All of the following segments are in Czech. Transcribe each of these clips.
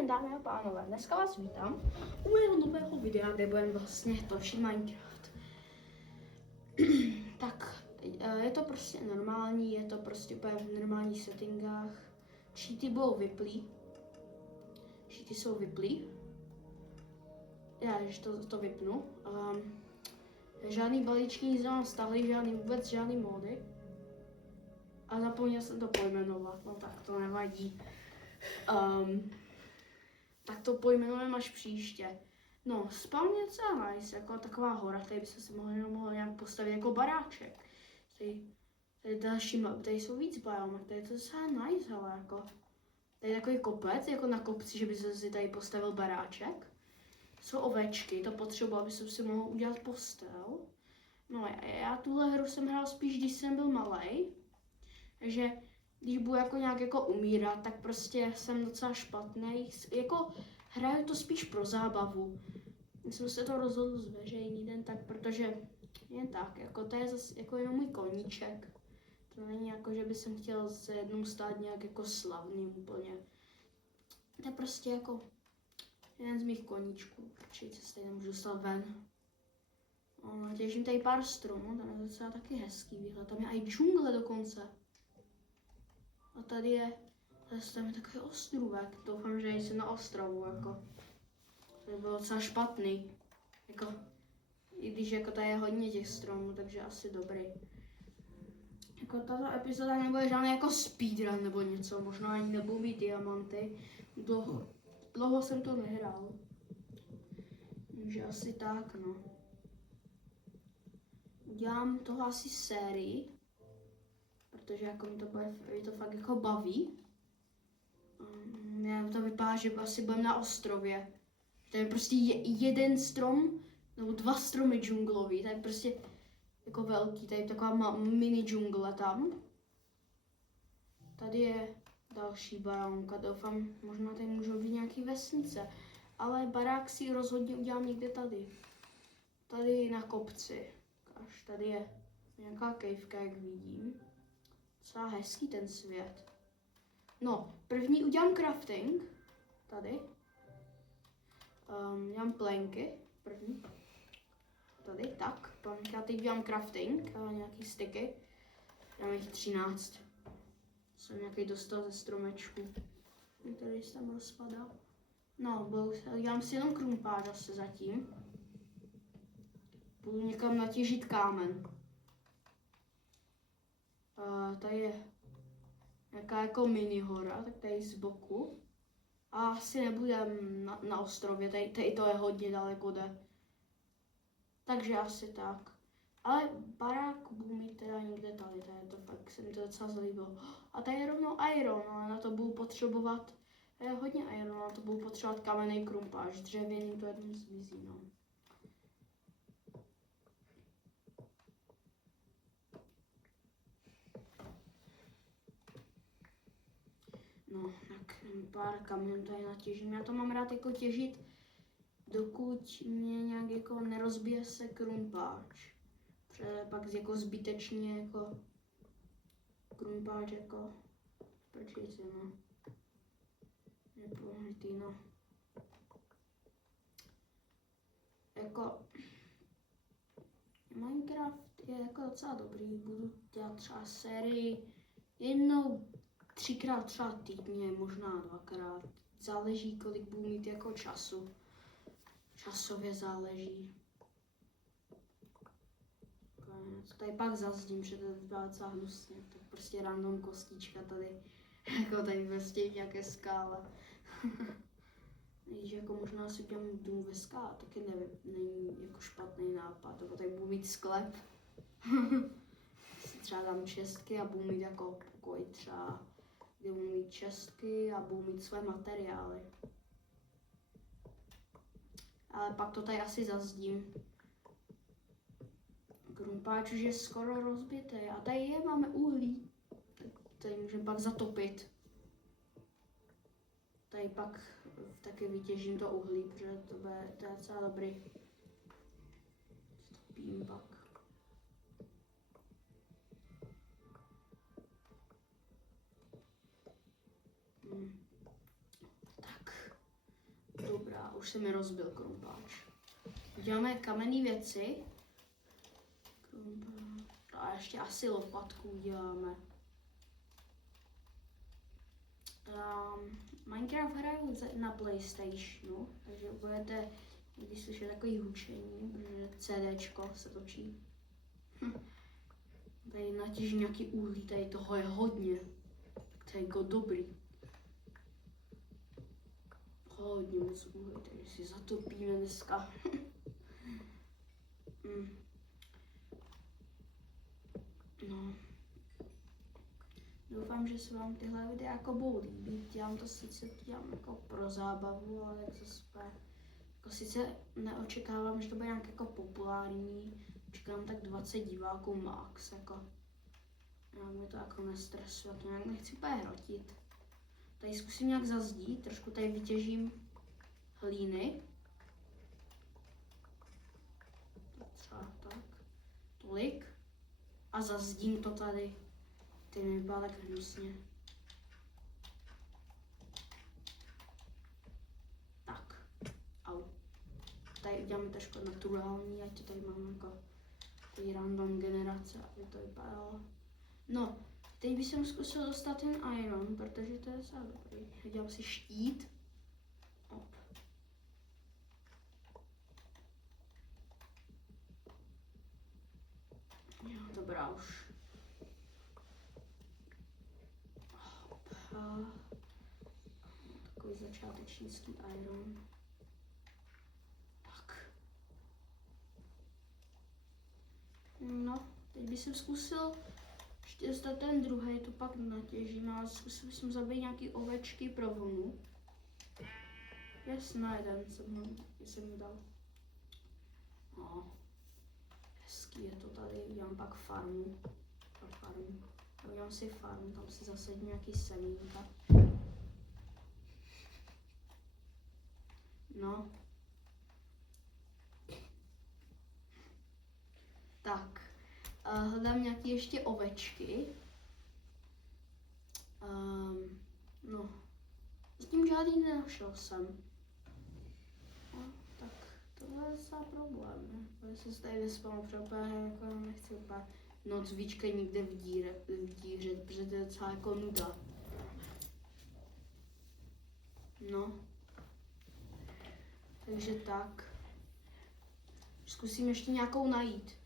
den, dámy a pánové, dneska vás vítám u mého nového videa, kde budeme vlastně točit Minecraft. Tak, je to prostě normální, je to prostě úplně v normálních settingách. Cheaty budou vyplý. Cheaty jsou vyplý. Já, když to vypnu. Žádný balíčky nic nám stáhli, žádný módy. A zapomněl jsem to pojmenovat, no tak to nevadí. Tak to pojmenujeme až příště. No, spawn je docela nice, jako taková hora, tady by se si mohl nějak postavit jako baráček. Tady jsou víc biomek, tady je to docela nice, ale jako. Tady je takový kopec, jako na kopci, že by se si tady postavil baráček. Jsou ovečky, to potřebuji, aby jsem si mohl udělat postel. No, já tuhle hru jsem hrál spíš, když jsem byl malej. Takže když budu jako nějak jako umírat, tak prostě jsem docela špatný. Jako hraju to spíš pro zábavu. Jsem se to rozhodl zveřejnit jen tak, protože jen tak, jako to je zase jako jenom můj koníček. To není jako, že by jsem chtěl se jednou stát nějak jako slavný úplně. To je prostě jako jeden z mých koníčků, určitě se tady nemůžu dostat ven. Těžím tady pár stromů, tam je docela taky hezký výhled, tam je i džungle dokonce. A tady je takový ostrůvek, doufám, že jsem na ostrovu, jako. To bylo docela špatný, jako, i když jako tady je hodně těch stromů, takže asi dobrý. Jako tato epizoda nebude žádný jako speedrun nebo něco, možná ani nebudou mít diamanty, dlouho jsem to nehrál. Takže asi tak, no. Udělám toho asi sérii, protože jako mě to fakt jako baví. To vypadá, že asi budeme na ostrově. To je prostě jeden strom, nebo dva stromy džunglový, to je prostě jako velký, tady je taková mini džungle tam. Tady je další baronka, doufám, možná tady můžou být nějaký vesnice, ale barák si rozhodně udělám někde tady. Tady na kopci, až tady je nějaká kejvka, jak vidím. Docela hezký ten svět. No, první udělám crafting, tady. Dělám planky, první. Tady, tak. Já teď dělám crafting, nějaký sticky. Mám jich 13. Jsem nějaký dostal ze stromečku, který se tam rozpadal. No, dělám si jenom krumpář zase zatím. Budu někam natěžit kámen. Tady je nějaká jako mini hora, tak tady z boku. A asi nebudem na ostrově, tady to je hodně daleko jde. Takže asi tak. Ale barák budu mít teda někde tady to fakt, se mi to docela zalíbilo. A tady je rovnou iron, ale na to budu potřebovat, je hodně iron, na to budu potřebovat kamenný krumpář, dřevěný to jednou zmizí, no. No, tak pár kamenů tady natěžím. Já to mám rád jako těžit, dokud mě nějak jako nerozbije se krumpáč. Protože pak jako zbytečně jako krumpáč jako prčice, no. Nepohnutý, no. Jako Minecraft je jako docela dobrý, budu dělat třeba sérii jednou 3krát třeba týdně, možná 2krát. Záleží, kolik budu mít jako času. Časově záleží. Tady pak zazdím, že to vypadá docela hnusně. Tak prostě random kostička tady. Jako tady prostě v nějaké skále. Víš, jako možná si udělám dům ve skále, taky není jako špatný nápad. Jako tady budu mít sklep. Třeba dám čestky a budu mít jako pokoj třeba, kde budu mít čestky a budu mít své materiály. Ale pak to tady asi zazdím. Krumpáč už je skoro rozbitý a tady máme uhlí. Tady můžeme pak zatopit. Tady pak taky vytěžím to uhlí, protože to je docela dobrý. Stopím pak. Tak. už se mi rozbil krumpáč. Uděláme kamenné věci. A ještě asi lopatku uděláme. Minecraft hraju na PlayStationu, takže budete když slyšet takový hučení, protože CDčko se točí. Tady natíží nějaký uhlí, tady toho je hodně. To je jako dobrý. Hodně moc uhlí, takže si zatopíme dneska. No. Doufám, že se vám tyhle videa jako budou líbit. Dělám to sice jako pro zábavu, ale jak zase jako sice neočekávám, že to bude nějak jako populární. Čekám tak 20 diváků max, jako. Nějak mi to jako nestresuje, to nějak nechci úplně hrotit. Tady zkusím nějak zazdít, trošku tady vytěžím hlíny. Třeba tak. Tolik. A zazdím to tady. Ty mi vypadá tak hnusně. Tak. Au. Tady uděláme trošku naturální, ať to tady mám jako tady random generace, aby to vypadalo. No, teď bych jsem zkusil dostat ten iron, protože to je docela dobrý. Udělám si štít. Op. Jo, dobrá už. Takový začátečnický iron. Tak. No, teď bych jsem zkusil ještě dostat ten druhý, to pak natěžím, ale zkusil jsem zabít nějaký ovečky pro vlnu. Jasná, jeden jsem mu dal. No, hezký je to tady, udělám pak farmu. Udělám si farmu, tam si zasadím nějaký semínka. No. Tak. Hledám nějaké ještě ovečky. No. Zatím žádný nenašel jsem. No, tak tohle je docela problém, ne? Já se tady nespal, protože jako nechci úplně noc víčka nikde v díře, protože to je docela jako nuda. No. Takže tak. Zkusím ještě nějakou najít.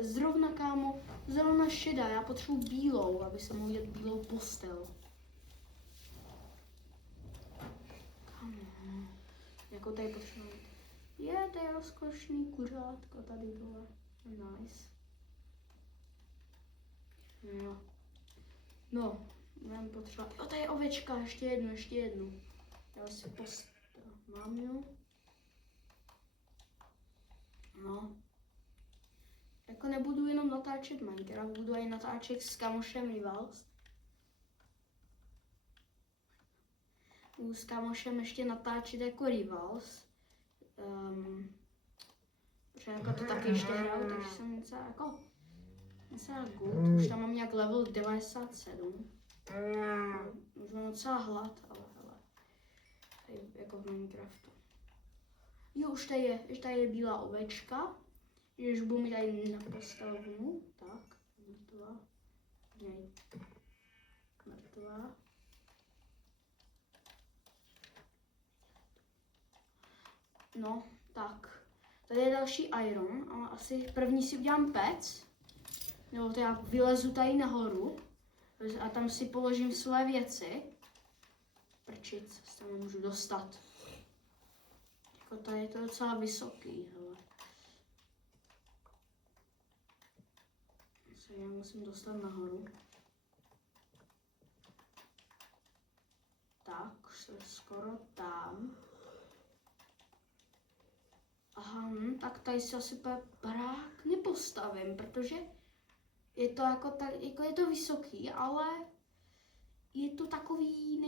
Zrovna, kámo, zrovna šedá, já potřebuji bílou, aby jsem mohl dělat bílou postel. Kámo, jako tady potřebuji. Je, to je rozkošný kuřátko, tady bylo. Nice. Jo. No, budeme potřebovat. Jo, tady je ovečka, ještě jednu. Já si mám ju. No. Jako nebudu jenom natáčet Minecraft, budu i natáčet s kamošem Rivals. Budu s kamošem ještě natáčet jako Rivals. Protože jako to taky ještě hraju, takže jsem docela good. Už tam mám nějak level 97. Už mám docela hlad, ale jako v Minecraftu. Jo, už tady je bílá ovečka. Když budu mi tady na postavnu, tak, mrtvá. No, tak. Tady je další iron, ale asi první si udělám pec. Nebo to já vylezu tady nahoru a tam si položím své věci. Prčit, se tam nemůžu dostat. Jako tady je to docela vysoký, hele. Já musím dostat nahoru. Tak, už jsem skoro tam. Aha, tak tady si asi barák nepostavím, protože je to jako je to vysoký, ale je to takový,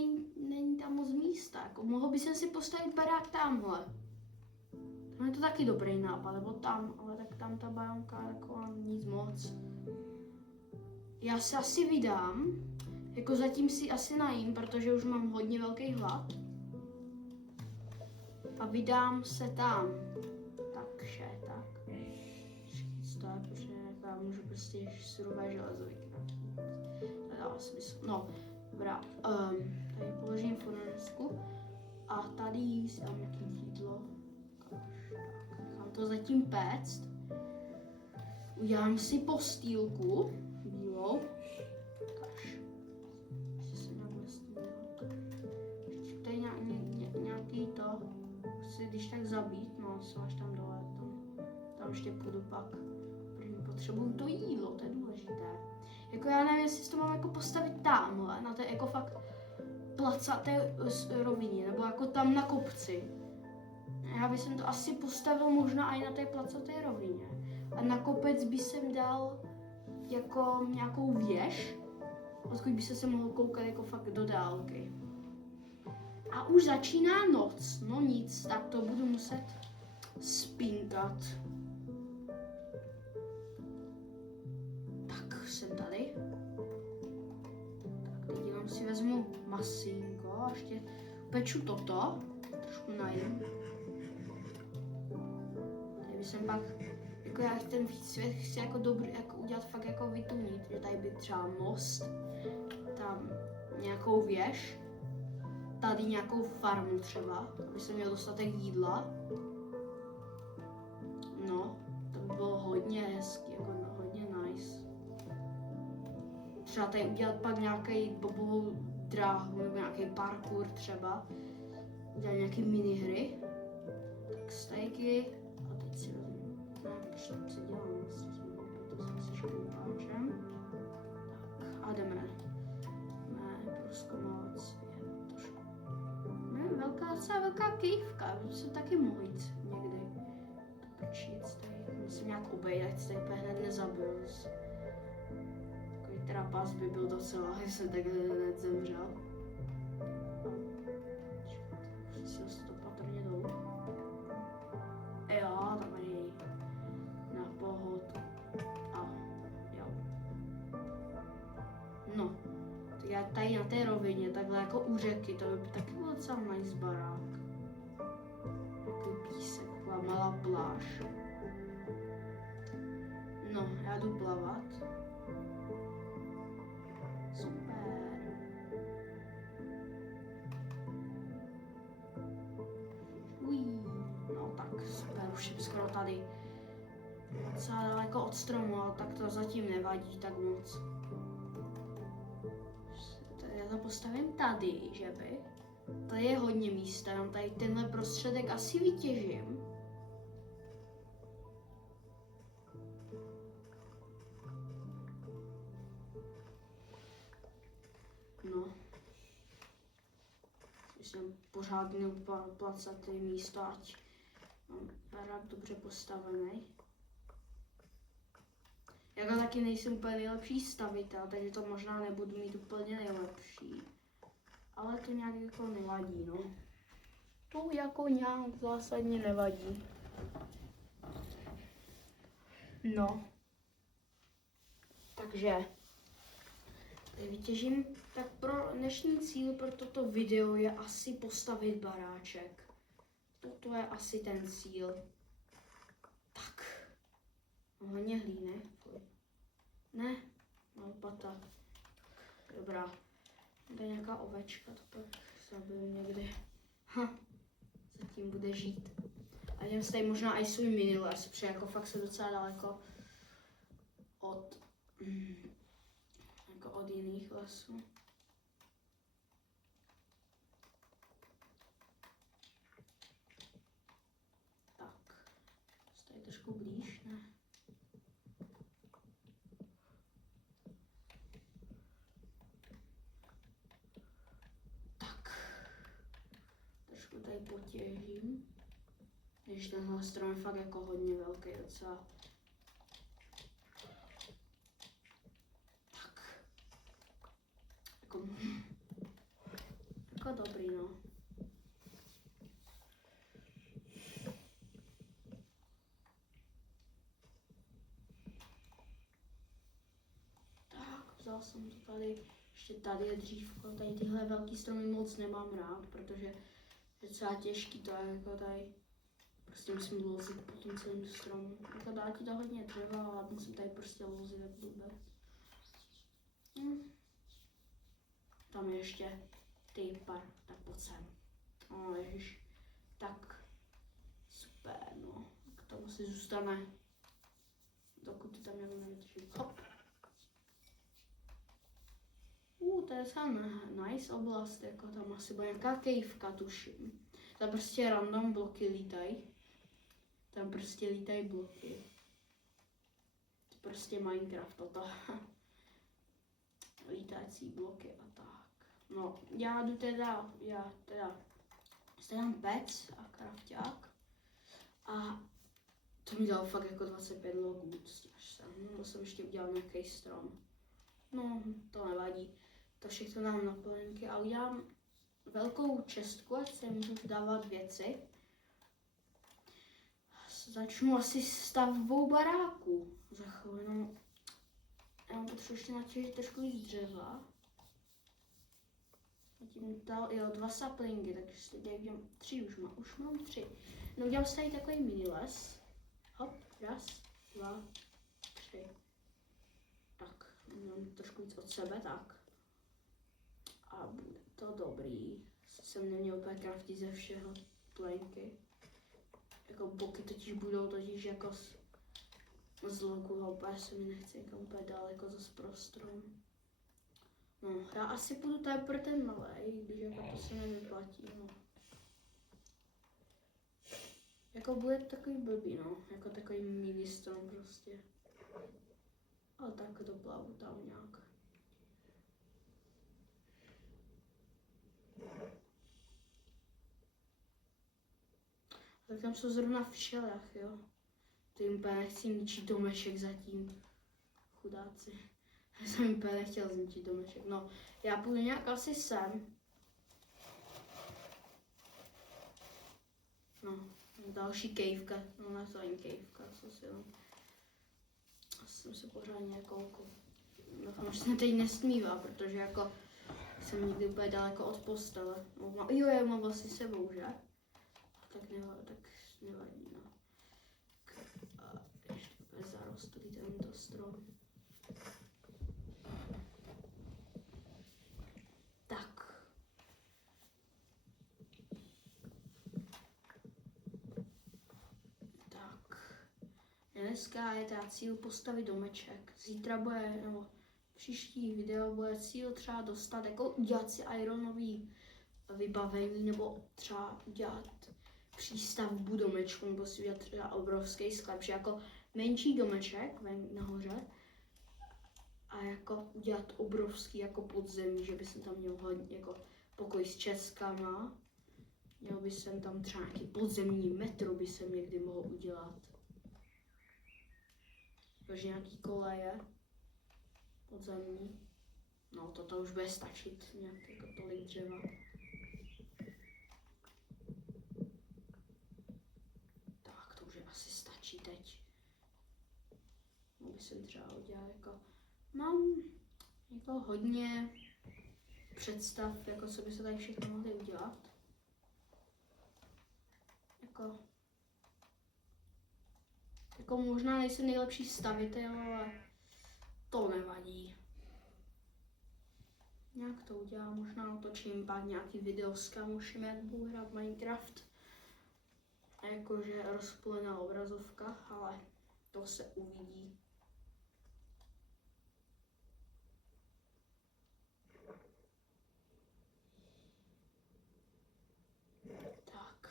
není tam moc místa. Jako, mohl bych si postavit barák tamhle. Tam je to taky dobrý nápad, nebo tam, ale tak tam ta bajonka jako nic moc. Já se asi vydám, jako zatím si asi najím, protože už mám hodně velký hlad. a vydám se tam. Takže, tak. To je, protože já můžu prostě surové železo vykrát. To dává smysl. No, dobrá. Tady položím furnansku a tady si dám nějaký jídlo. Nechám to zatím péct. Udělám si postýlku bílou. Kaš. Ještě se nějak ještě tady nějaký to. Chci když tak zabít, no co máš tam dole. Tam ještě půjdu pak. Protože potřebuju to jídlo, to je důležité. Jako já nevím, jestli to mám jako postavit tamhle, na té jako fakt placaté rovině, nebo jako tam na kopci. Já bych to asi postavil možná i na té placaté rovině. A na kopec by jsem dal jako nějakou věž, odkud by se mohl koukat jako fakt do dálky. A už začíná noc, no nic, tak to budu muset spinkat. Tak, jsem tady. Tak, teď jenom si vezmu masínko a ještě peču toto, trošku najím. Tady by jsem pak, jako já ten svět chci jako dobrý, jako udělat fakt jako vytunit, že tady by třeba most, tam nějakou věž, tady nějakou farmu třeba, aby jsem měl dostatek jídla. No, to by bylo hodně hezky, jako hodně nice. Třeba tady udělat pak nějaký bobovou dráhu nebo nějaký parkour třeba. Udělat nějaký minihry. Tak stejky. A teď si vezmu. No, co dělám vlastně? To se škoupáčem. Tak a jdeme. Ne, prozkoumávat svět trošku. Ne, docela velká kývka. Jsem taky mohl jít někdy. Prčíc tady. Musím nějak obejít, ať se tady úplně hned nezabil. Takový trapas by byl docela, že jsem tak hned zemřel. Musím se to patrně dolů. Jo, dobrý. Na pohodu. A jo. No, tak já tady na té rovině, takhle jako u řeky, to by taky byl docela nice barák. Takový písek, taková malá pláž. No, já jdu plavat. Super. Ují. No tak, super, už jsem skoro tady. Docela daleko od stromu, ale tak to zatím nevadí tak moc. Já to postavím tady, že by? Tady je hodně místa, já tady tenhle prostředek asi vytěžím. No. Jsem pořádně placatý místo, ať mám barák dobře postavený. Já taky nejsem úplně nejlepší stavitel, takže to možná nebudu mít úplně nejlepší. Ale to nějak jako nevadí, no. To jako nějak zásadně nevadí. No. Takže tady vytěžím, tak pro dnešní cíl pro toto video je asi postavit baráček. Toto je asi ten cíl. Tak. Hodně hlíny. Ne, lopata. Dobrá. Tady nějaká ovečka, to pak zabiju někdy. Zatím bude žít. A jdem si tady možná i svůj mini les, protože jako fakt se docela daleko od od jiných lesů. Tak, tady trošku blíž, ne? Tak, trošku tady potěžím. Když tenhle strom je fakt jako hodně velký docela. Jako dobrý, no. Tak, vzal jsem to tady. Ještě tady je dřívko. Tady tyhle velký stromy moc nemám rád, protože Docela těžký to je jako tady. Prostě musím lozit po tom celém stromu. Jako dá ti to hodně dřeva, ale musím tady prostě lozit jak blbec. Tam je ještě typa, tak pojď sem. Ježiš. Tak super, no. Tak to asi zůstane, dokud ty tam jako nevydrží. Hop. To je sám nice oblast, jako tam asi bude nějaká kejvka, tuším. Tam prostě random bloky lítají. Tam prostě lítají bloky. To prostě Minecraft toto. Lítající bloky a tak. No, já stejám pec a krafťák. A to mi dalo fakt jako 25 logů, to jsem ještě udělal nějaký strom. No, to nevadí. To všechno dám na plnky a udělám velkou čestku, ať se můžu dávat věci. Začnu asi stavbou baráku za chvíli. Já mám potřebuji ještě natěžit trošku víc dřeva. A tím dal, 2 saplingy, takže teď udělám 3, už mám 3. No udělám si tady takový mini les. Hop, 1, 2, 3. Tak, udělám trošku víc od sebe, tak. A bude to dobrý. Jsem neměl úplně crafty ze všeho plenky. Jako boky totiž budou totiž jako z logu, úplně se mi nechce někam úplně daleko zase prostrom. No, já asi půjdu tady pro ten malej, když jako to se nevyplatí, no. Jako bude takový blbý, no, jako takový mini strom prostě. Ale tak doplavu tam nějak. Tak tam jsou zrovna všelech, jo. To jim úplně nechci ničit domeček zatím. Chudáci. Já jsem jim úplně nechtěl zničit domeček. No, já půjdu nějak asi sem. No, další kejvka. No, na to ani kejvka, co si jo. Asi jsem se pořádně koukal. Doufám, že se teď nesmívá, protože jako jsem někdy úplně daleko od postele. No, jo, já mám vlastně sebou, že? Tak nevadí, no. A ještě úplně zarostlý tento strom. Tak. Dneska je teda cíl postavit domeček. Zítra bude, nebo příští video bude cíl třeba dostat, jako udělat si ironový vybavení, nebo třeba udělat přístavbu domečku, nebo si udělat třeba obrovský sklep, že jako menší domeček nahoře a jako udělat obrovský jako podzemí, že by jsem tam měl hodně jako pokoj s českama. Měl by jsem tam třeba nějaký podzemní metro by jsem někdy mohl udělat. Takže nějaký koleje podzemní. No toto už bude stačit, nějak jako tolik dřeva. Tak to už asi stačí teď. Mohl jsem třeba udělat jako, mám jako hodně představ, jako co by se tady všechno mohli udělat. Jako možná nejsem nejlepší stavitel, ale to nevadí. Nějak to udělám, možná natočím pak nějaký video s kamošem, jak budu hrát Minecraft. A jakože rozplyná obrazovka, ale to se uvidí. Tak.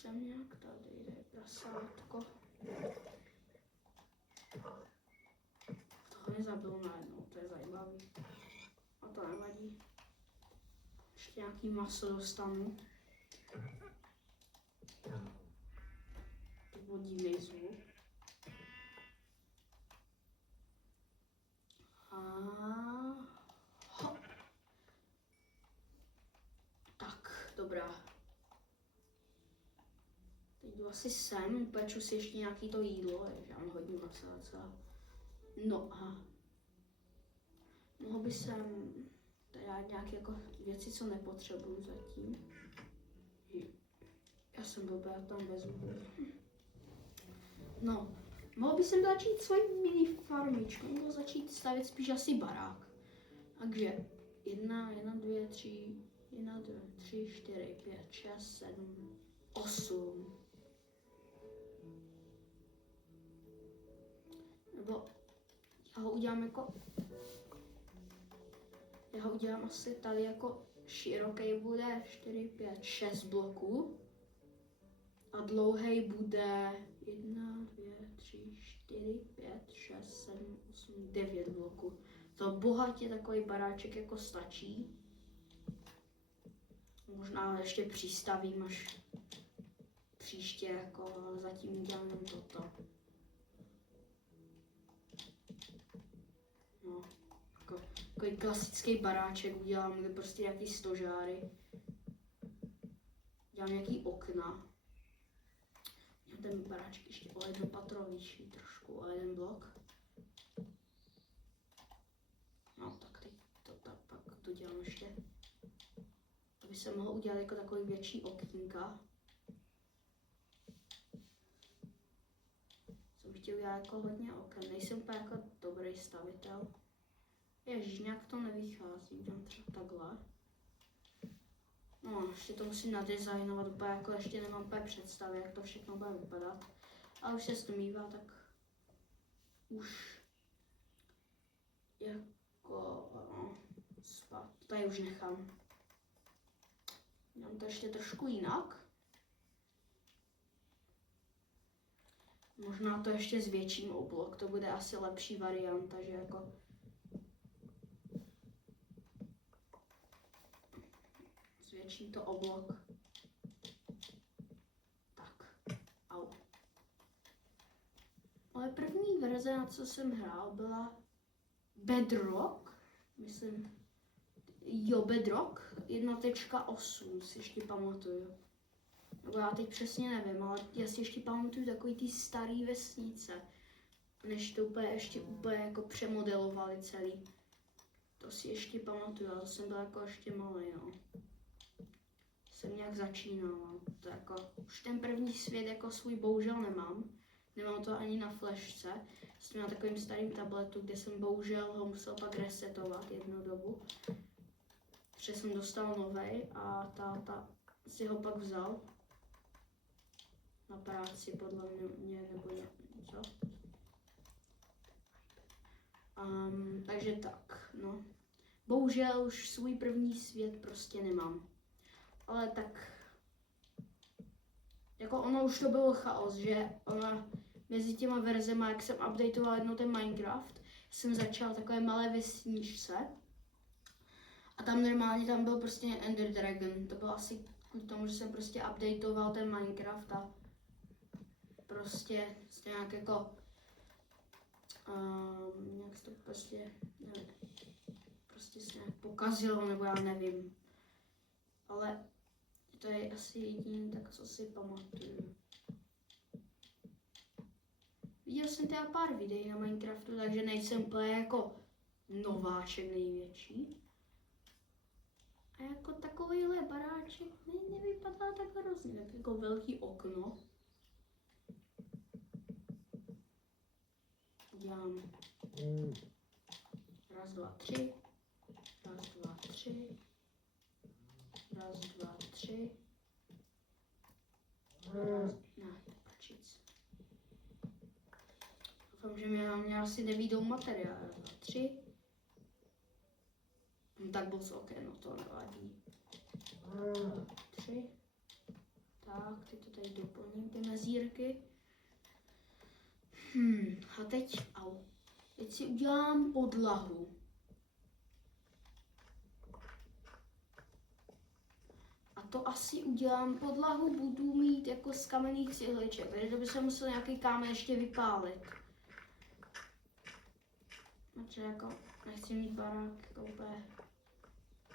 Jsem nějak tady, jde prasátko. Toho nezabil najednou, to je zajímavý. A to nevadí. Ještě nějaký maso dostanu. To byl divný zvuk. Hop. Tak, dobrá. Teď jdu asi sem, upeču si ještě nějaký to jídlo, já mám hodně masa. No a mohl by jsem Teda nějaké jako věci, co nepotřebuju zatím. Já jsem blbý, já tam vezmu. No, mohl bych sem začít svoji mini farmičku, nebo začít stavět spíš asi barák. Takže 1, 2, 3, 4, 5, 6, 7, 8. Nebo já ho udělám asi tady jako široký bude 4, 5, 6 bloků. A dlouhý bude 1, 2, 3, 4, 5, 6, 7, 8, 9 bloků. To bohatě takový baráček jako stačí. Možná ještě přistavím až příště, jako, ale zatím udělám jenom toto. No, takový klasický baráček udělám, kde prostě nějaký stožáry. Dělám nějaký okna. Ten baráček ještě o 1 patro vyšší trošku, o 1 blok. No tak teď pak to dělám ještě. Aby se mohl udělat jako takový větší okýnka. Jsem chtěl udělat jako hodně oken, nejsem úplně jako dobrý stavitel. Ježiš, nějak to nevychází, udělám třeba takhle. No, ještě to musím nadizajnovat, úplně jako ještě nemám úplně představy, jak to všechno bude vypadat. Ale už se stmívá, tak už jako spát. Tady už nechám. Dám to ještě trošku jinak. Možná to ještě zvětším o blok, to bude asi lepší varianta, že jako zvětším to o blok. Tak, au. Ale první verze, na co jsem hrál, byla Bedrock, myslím, jo, Bedrock 1.8, si ještě pamatuju. Nebo já teď přesně nevím, ale já si ještě pamatuju takový ty starý vesnice, než to ještě úplně jako přemodelovali celý. To si ještě pamatuju, ale to jsem byl jako ještě malý, no. Jsem nějak začínal, no. To jako, už ten první svět jako svůj bohužel nemám. Nemám to ani na flashce. Jsem na takovým starým tabletu, kde jsem bohužel ho musel pak resetovat jednu dobu. Protože jsem dostal novej a táta si ho pak vzal na práci podle mě nebo něco. Takže tak, no. Bohužel už svůj první svět prostě nemám. Ale tak, jako ono už to bylo chaos, že ona mezi těma verzema, jak jsem updateoval jednou ten Minecraft, jsem začal takové malé vesničce. A tam normálně tam byl prostě Ender Dragon. To bylo asi kvůli tomu, že jsem prostě updateoval ten Minecraft a prostě nějak jako nějak se to prostě, nevím, prostě se nějak pokazilo, nebo já nevím. Ale to je asi jediný, tak co si pamatuju. Viděl jsem teda pár videí na Minecraftu, takže nejsem úplně jako nováček největší. A jako takovýhle baráček nevypadá tak hrozně, tak jako velký okno. Dělám 1, 2, 3, 1, 2, 3, 1, 2, 3, doufám, že mě asi nevídou materiál. 1, 2, 3. Tak byl z oken, no to nevadí. 3. Tak, teď to tady doplním, ty mezírky. A teď, teď si udělám podlahu. A to asi udělám podlahu, budu mít jako z kamenných cihliček, takže to by se musel nějaký kámen ještě vypálit. Protože jako nechci mít barák jako úplně,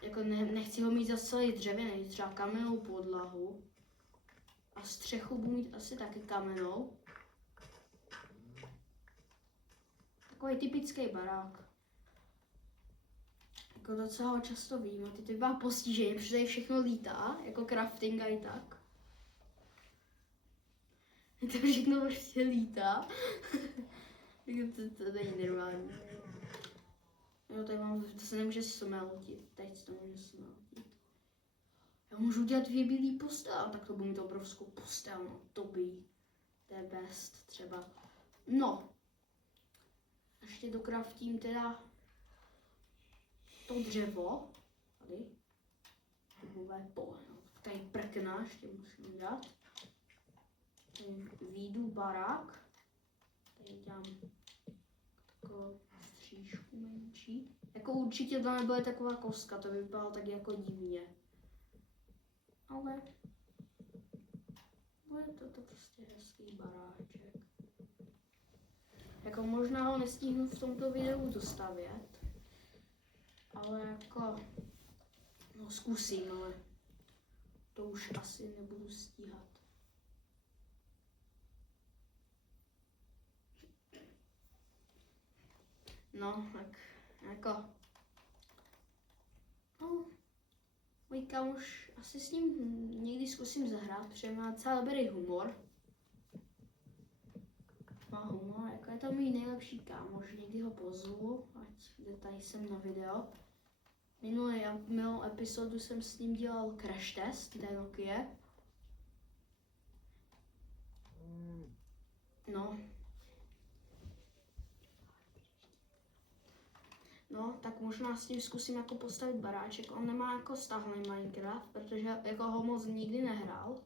jako nechci ho mít zase celý dřevěný, třeba kamennou podlahu. A střechu budu mít asi taky kamennou. Takový typický barák. Jako docela ho často vidím, ty má postižení, protože tady všechno lítá, jako crafting a i tak. To všechno prostě lítá. to není normální. Jo, tady mám, to se nemůže smeltit, teď se to může smeltit. Já můžu udělat 2 bílý postel, tak to budu mít obrovskou postel, no to by. To je best třeba. No. Ještě dokraftím teda to dřevo. Tady. Dubové pole, no. Tady prkna ještě musím udělat. Tady výjdu barák. Tady dělám takovou střížku menší. Jako určitě to nebude taková kostka, to vypadalo tak jako divně. Ale bude to prostě hezký baráček. Jako možná ho nestihnu v tomto videu dostavět, ale jako, no zkusím, ale to už asi nebudu stíhat. No, tak jako, no, můj kámoš, asi s ním někdy zkusím zahrát, protože má docela dobrý humor. Má humor, jako je to můj nejlepší kámoš, někdy ho pozvu, ať jde tady sem na video. Minulou epizodu jsem s ním dělal crash test, té Nokia. No, tak možná s tím zkusím jako postavit baráček. On nemá jako stáhlý Minecraft, protože jako ho moc nikdy nehrál.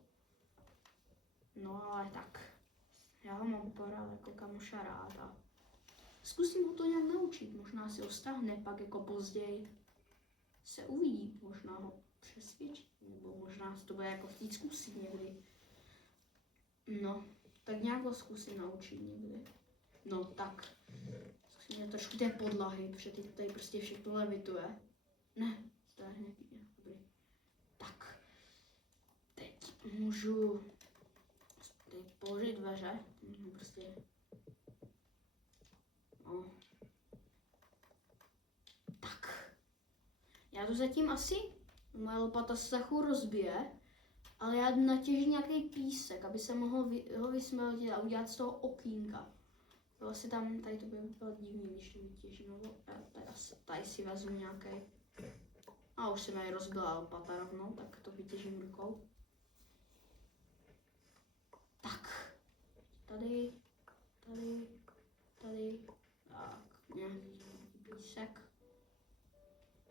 No, ale tak. Já ho mám pořád jako kamoša rád a zkusím ho to nějak naučit. Možná si ho stáhne, pak jako později se uvidí. Možná ho přesvědčit, nebo možná to bude jako chtít zkusit někdy. No, tak nějak ho zkusím naučit někdy. No, tak. Zkusím trošku té podlahy, protože teď tady prostě všechno levituje. Ne, to je hned dobrý. Tak. Teď můžu tady položit dveře. Prostě. No. Tak. Já to zatím asi, moje lopata se za chůl rozbije, ale já natěžím nějaký písek, aby se mohl ho vysmeltit a udělat z toho okýnka. To asi tam, tady to by bylo divný, když to vytěžím, nebo tady si vezmu nějaký. A už se mi rozbila lopata rovnou, tak to vytěžím rukou. Tak. Tady, tak, nějaký písek.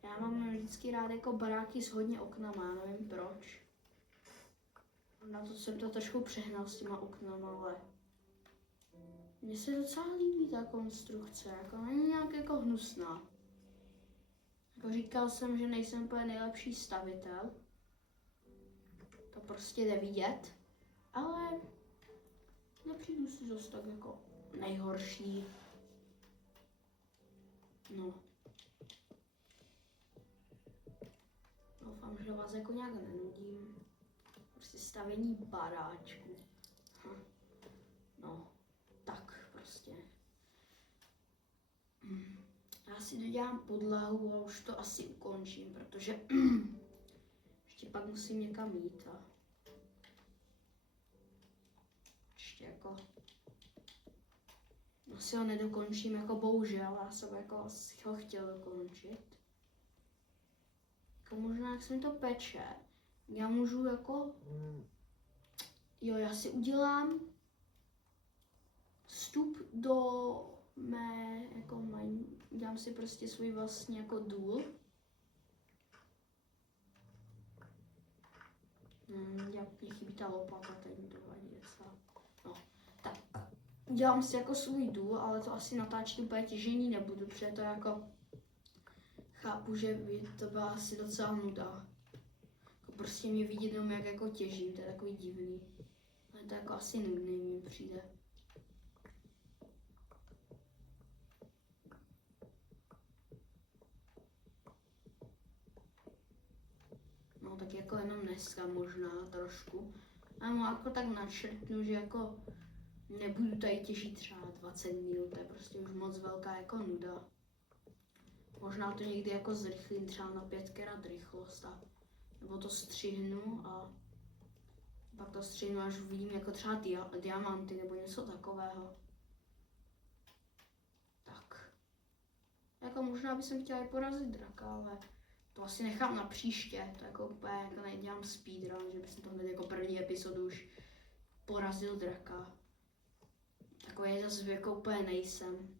Já mám vždycky rád jako baráky s hodně oknama, nevím proč. Na to jsem to trošku přehnal s těma oknama, ale mně se docela líbí ta konstrukce, jako není nějak jako hnusná. Jako říkal jsem, že nejsem úplně nejlepší stavitel. To prostě jde vidět, ale nepřijdu si zase tak jako nejhorší. No. Doufám, že vás jako nějak nenudím. Prostě stavění baráčku. No, tak prostě. Já si dodělám podlahu a už to asi ukončím, protože ještě pak musím někam jít a ještě jako asi ho nedokončím, jako bohužel, já jsem jako ho chtěl dokončit. Jako možná, jak se mi to peče, já můžu jako, jo, já si udělám vstup do mé, jako dělám si prostě svůj vlastní jako důl. Mě chybí ta lopata, teď mi to vadí docela. No, tak. Dělám si jako svůj důl, ale to asi natáčet úplně těžení nebudu, protože to jako chápu, že by to byla asi docela nuda. Jako prostě mě vidět jenom jak jako těžím, to je takový divný. Ale to jako asi nudný mi přijde. No tak jako jenom dneska možná trošku. A no jako tak načrtnu, že jako nebudu tady těžit třeba 20 minut, to je prostě už moc velká jako nuda. Možná to někdy jako zrychlím třeba na 5krát rychlost nebo to střihnu a pak to střihnu, až uvidím jako třeba diamanty nebo něco takového. Tak. Jako možná bych chtěla i porazit draka, ale to asi nechám na příště. To jako úplně jako nedělám speedrun, že bych tam hned jako první epizodu už porazil draka. Takový zase jako úplně nejsem.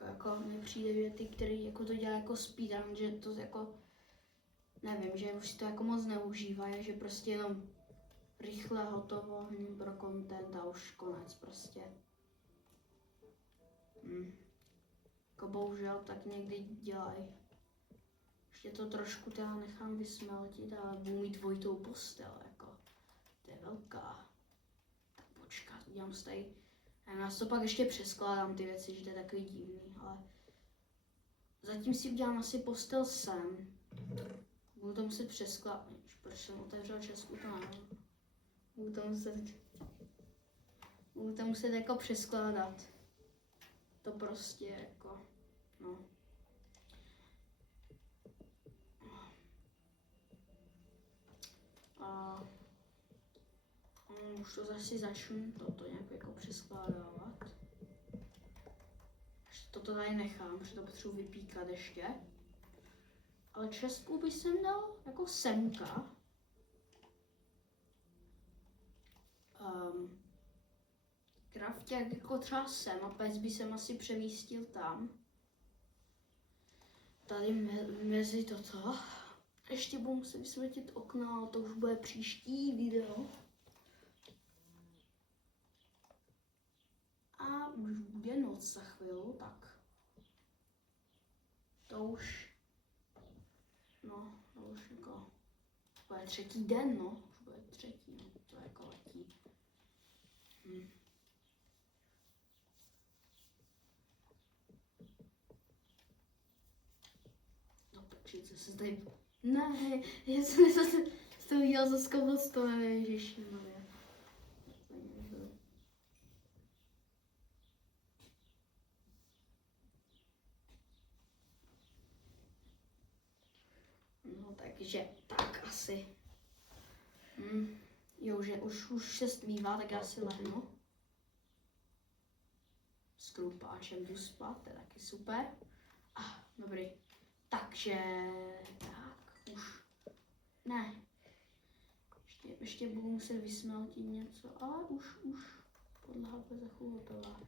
Jako mi přijde, že ty, který jako to dělá jako speedrun, že to jako nevím, že už si to jako moc neužívají, že prostě jenom rychle hotovo pro content a už konec prostě. Jako bohužel tak někdy dělají. Ještě to trošku teda nechám vysmeltit, ale budu mít dvojitou postel, jako. To je velká. Tak počkat, udělám si tady. Já to pak ještě přeskládám ty věci, že to je takový divný, ale zatím si udělám asi postel sem. Budu to muset přeskládat, proč jsem otevřel Česku, to nevím. Budu to muset jako přeskládat. To prostě jako, no. A už to zase začnu toto nějak jako přeskládávat. Toto tady nechám, protože to potřebuji vypíkat ještě. Ale Česku bych sem dal jako semka. Krafťák jako třeba sem a pes by jsem asi přemístil tam. Tady mezi toto. Ještě budu muset vysvětlit okna, ale to už bude příští video. A už bude noc za chvíli, tak. To už jako, bude třetí den, no. Už bude třetí, no. To je jako letí. No počkej, co se tady... Ne, já jsem zase to viděla za skoblost, to nevím, ježišmarja. No takže, tak asi. Jo, že už se stmívá, tak já si lehnu. S krumpáčem jdu spát, to je taky super. Dobrý. Takže, tak, už. Ne. Ještě budu muset vysmeltit něco, ale už podlaha bude za chvíli hotová.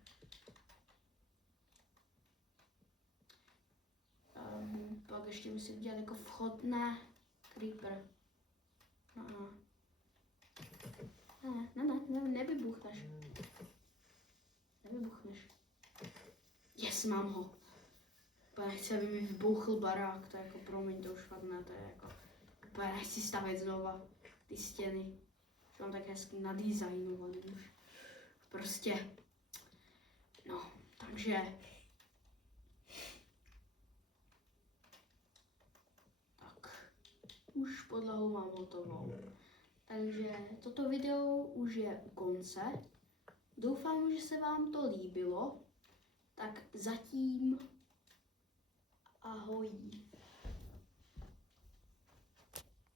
Pak ještě musím dělat jako vchod, ne, creeper. Ne, nevybuchneš. Yes, mám ho. Úplně nechci, aby mi vybuchl barák, to je jako, promiň, to už fakt ne, to je jako, úplně nechci stavět znova ty stěny. Už mám tak hezky nadizajnovaný už. Prostě, no, takže. Tak, už podlahu mám hotovou. Takže toto video už je u konce. Doufám, že se vám to líbilo. Tak zatím ahoj.